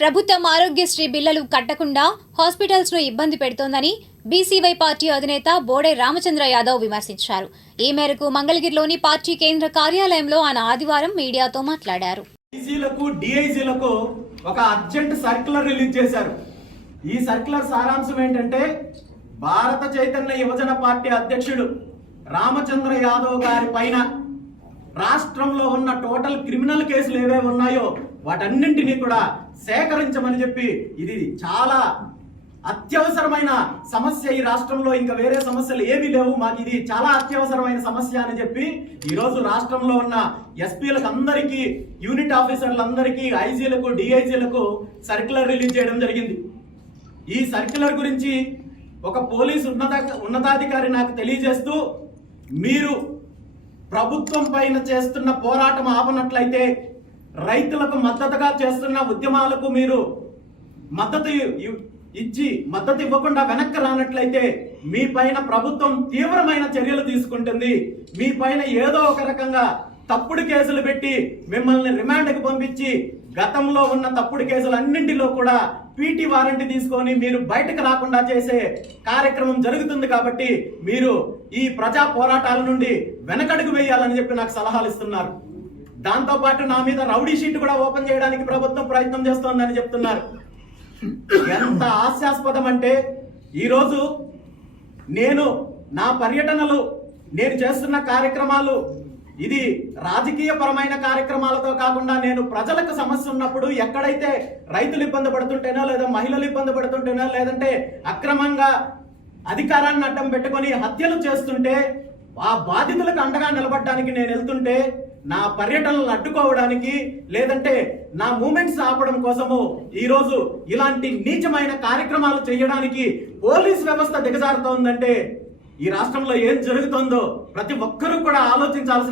ప్రభుత్వం ఆరోగ్యశ్రీ బిల్లలు కట్టకుండా హాస్పిటల్స్ను ఇబ్బంది పెడుతోందని బీసీవై పార్టీ అధినేత బోడే రామచంద్ర యాదవ్ విమర్శించారు. ఈ మేరకు మంగళగిరిలోని పార్టీ కేంద్ర కార్యాలయంలో ఆయన ఆదివారం మీడియాతో మాట్లాడారు. ఐసీలకు ఒక అర్జెంట్ సర్క్యులర్ రిలీజ్ చేశారు. ఈ సర్క్యులర్ సారాంశం ఏంటంటే భారత చైతన్య యువజన పార్టీ అధ్యక్షుడు రామచంద్ర యాదవ్ గారి పైన రాష్ట్రంలో ఉన్న టోటల్ క్రిమినల్ కేసులు ఏవేవి ఉన్నాయో వాటన్నింటినీ కూడా సేకరించమని చెప్పి ఇది చాలా అత్యవసరమైన సమస్య ఈ రాష్ట్రంలో. ఇంకా వేరే సమస్యలు ఏమీ లేవు. మాకు ఇది చాలా అత్యవసరమైన సమస్య అని చెప్పి ఈరోజు రాష్ట్రంలో ఉన్న ఎస్పీలకు అందరికీ యూనిట్ ఆఫీసర్లందరికీ ఐజీలకు డిఐజీలకు సర్క్యులర్ రిలీజ్ చేయడం జరిగింది. ఈ సర్క్యులర్ గురించి ఒక పోలీస్ ఉన్నత ఉన్నతాధికారి నాకు తెలియజేస్తూ మీరు ప్రభుత్వం పైన చేస్తున్న పోరాటం ఆపనట్లయితే రైతులకు మద్దతుగా చేస్తున్న ఉద్యమాలకు మీరు మద్దతు ఇచ్చి మద్దతు ఇవ్వకుండా వెనక్కి రానట్లయితే మీ పైన ప్రభుత్వం తీవ్రమైన చర్యలు తీసుకుంటుంది. మీ పైన ఏదో ఒక రకంగా తప్పుడు కేసులు పెట్టి మిమ్మల్ని రిమాండ్కి పంపించి గతంలో ఉన్న తప్పుడు కేసులు అన్నింటిలో కూడా పీటీ వారెంట్ తీసుకొని మీరు బయటకు రాకుండా చేసే కార్యక్రమం జరుగుతుంది కాబట్టి మీరు ఈ ప్రజా పోరాటాల నుండి వెనకడుగు వేయాలని చెప్పి నాకు సలహాలు ఇస్తున్నారు. దాంతో పాటు నా మీద రౌడీ షీట్ కూడా ఓపెన్ చేయడానికి ప్రభుత్వం ప్రయత్నం చేస్తోందని చెప్తున్నారు. ఎంత హాస్యాస్పదం అంటే ఈరోజు నేను నా పర్యటనలు నేను చేస్తున్న కార్యక్రమాలు ఇది రాజకీయ పరమైన కార్యక్రమాలతో కాకుండా నేను ప్రజలకు సమస్య ఉన్నప్పుడు ఎక్కడైతే రైతులు ఇబ్బంది పడుతుంటేనో లేదా మహిళలు ఇబ్బంది పడుతుంటేనో లేదంటే అక్రమంగా అధికారాన్ని అడ్డం పెట్టుకొని హత్యలు చేస్తుంటే ఆ బాధితులకు అండగా నిలబడడానికి నేను వెళ్తుంటే నా పర్యటనలు అడ్డుకోవడానికి లేదంటే నా మూమెంట్స్ ఆపడం కోసము ఈరోజు ఇలాంటి నీచమైన కార్యక్రమాలు చేయడానికి పోలీస్ వ్యవస్థ దిగజారుతోందంటే ఈ రాష్ట్రంలో ఏం జరుగుతుందో ప్రతి ఒక్కరూ కూడా ఆలోచించాల్సిన